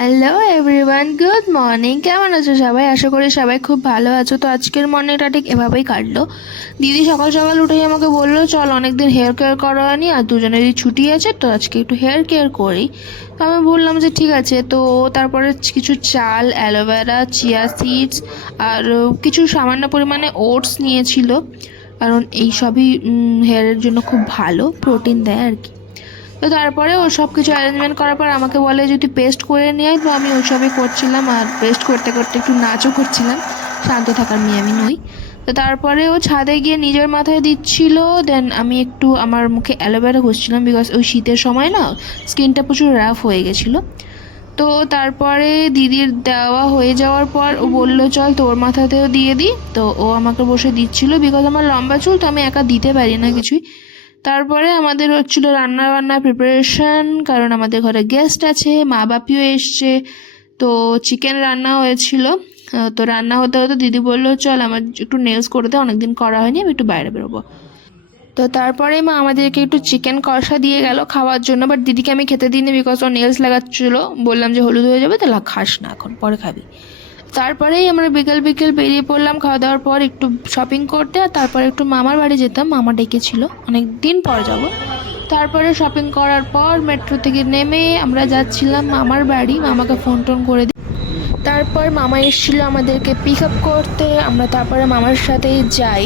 Hello everyone, good morning. কেমন আছো সবাই? আশা করি সবাই খুব ভালো আছো। তো আজকের মর্নিংটা ঠিক এভাবেই কাটলো। দিদি সকাল সকাল উঠেই আমাকে বললো চল অনেকদিন হেয়ার কেয়ার করা হয়নি, আর দুজনেরই ছুটি আছে, তো আজকে একটু হেয়ার কেয়ার করি। তো আমি বললাম যে ঠিক আছে। তো তারপরে কিছু চাল, অ্যালোভেরা, চিয়া সিডস আর কিছু সামান্য পরিমাণে ওটস নিয়েছিল, কারণ এই সবই হেয়ারের জন্য খুব ভালো, প্রোটিন দেয় আর কি। তো তারপরে ও সব কিছু অ্যারেঞ্জমেন্ট করার পর আমাকে বলে যদি পেস্ট করে নিয়ে আয়, তো আমি ওইসবই করছিলাম, আর পেস্ট করতে করতে একটু নাচও করছিলাম। শান্ত থাকার মেয়ে আমি নই। তো তারপরে ও ছাদে গিয়ে নিজের মাথায় দিচ্ছিল, দেন আমি একটু আমার মুখে অ্যালোভেরা ঘষছিলাম, বিকজ ওই শীতের সময় না স্কিনটা প্রচুর রাফ হয়ে গেছিলো। তো তারপরে দিদির দেওয়া হয়ে যাওয়ার পর ও বললো চল তোর মাথাতেও দিয়ে দিই। তো ও আমাকে বসে দিচ্ছিল, বিকজ আমার লম্বা চুল, তো আমি একা দিতে পারি না কিছুই। তারপরে আমাদের হচ্ছিল রান্না বান্নার প্রিপারেশন, কারণ আমাদের ঘরে গেস্ট আছে, মা বাপিও এসছে। তো চিকেন রান্না হয়েছিল। তো রান্না হতে হতে দিদি বললো চল আমার একটু নেলস করে দে, অনেকদিন করা হয়নি, আমি একটু বাইরে বেরোবো। তো তারপরে মা আমাদেরকে একটু চিকেন কষা দিয়ে গেল খাওয়ার জন্য, বাট দিদিকে আমি খেতে দিইনি, বিকজ ও নেলস লাগাচ্ছিল। বললাম যে হলুদ হয়ে যাবে, তাহলে খাস না, এখন পরে খাবি। তারপরেই আমরা বিকেল বিকেল বেরিয়ে পড়লাম খাওয়া দাওয়ার পর একটু শপিং করতে, আর তারপরে একটু মামার বাড়ি যেতাম, মামা ডেকেছিল, অনেক দিন পর যাব। তারপরে শপিং করার পর মেট্রো থেকে নেমে আমরা যাচ্ছিলাম মামার বাড়ি, মামাকে ফোন টোন করে দিই। তারপর মামা এসেছিলো আমাদেরকে পিক আপ করতে, আমরা তারপরে মামার সাথেই যাই।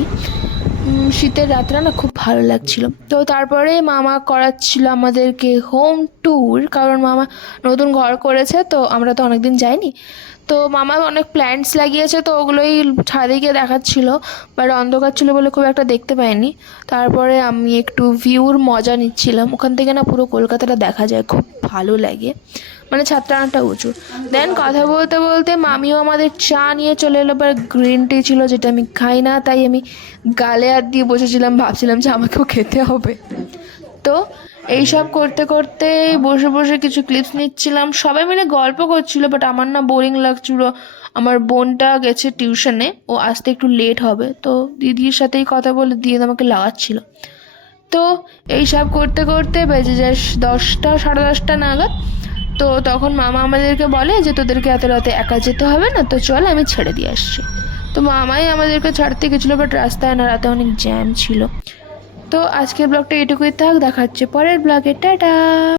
শীতের রাতটা না খুব ভালো লাগছিল। তো তারপরে মামা করাচ্ছিল আমাদেরকে হোম ট্যুর, কারণ মামা নতুন ঘর করেছে, তো আমরা তো অনেকদিন যাইনি। তো মামা অনেক প্ল্যান্টস লাগিয়েছে, তো ওগুলোই ছাদে গিয়ে দেখাচ্ছিল, বাট অন্ধকার ছিল বলে খুব একটা দেখতে পাইনি। তারপরে আমি একটু ভিউর মজা নিচ্ছিলাম, ওখান থেকে না পুরো কলকাতাটা দেখা যায়, খুব ভালো লাগে, মানে ছাদটা অনেকটা উঁচু। দেন কথা বলতে বলতে মামিও আমাদের চা নিয়ে চলে এলো, এবার গ্রিন টি ছিল, যেটা আমি খাই না, তাই আমি গালে হাত দিয়ে বসেছিলাম, ভাবছিলাম যে আমাকেও খেতে হবে। তো এইসব করতে করতে বসে বসে কিছু ক্লিপস নিচ্ছিলাম, সবাই মিলে গল্প করছিল, বাট আমার না বোরিং লাগছিল। আমার বোনটা গেছে টিউশনে, ও আসতে একটু লেট হবে, তো দিদির সাথেই কথা বলে দিয়ে আমাকে লাগাচ্ছিল। তো এইসব করতে করতে বেজে যায় 10টা, 10:30 নাগাদ। তো তখন মামা আমাদেরকে বলে যে তোদেরকে এত রাতে একা যেতে হবে না, তো চল আমি ছেড়ে দিয়ে আসছি। তো মামাই আমাদেরকে ছাড়তে গেছিলো, বাট রাস্তায় না রাতে অনেক জ্যাম ছিল। তো আজকের ব্লগটা এটুকুই থাক, দেখা হচ্ছে পরের ব্লগে, টাটা।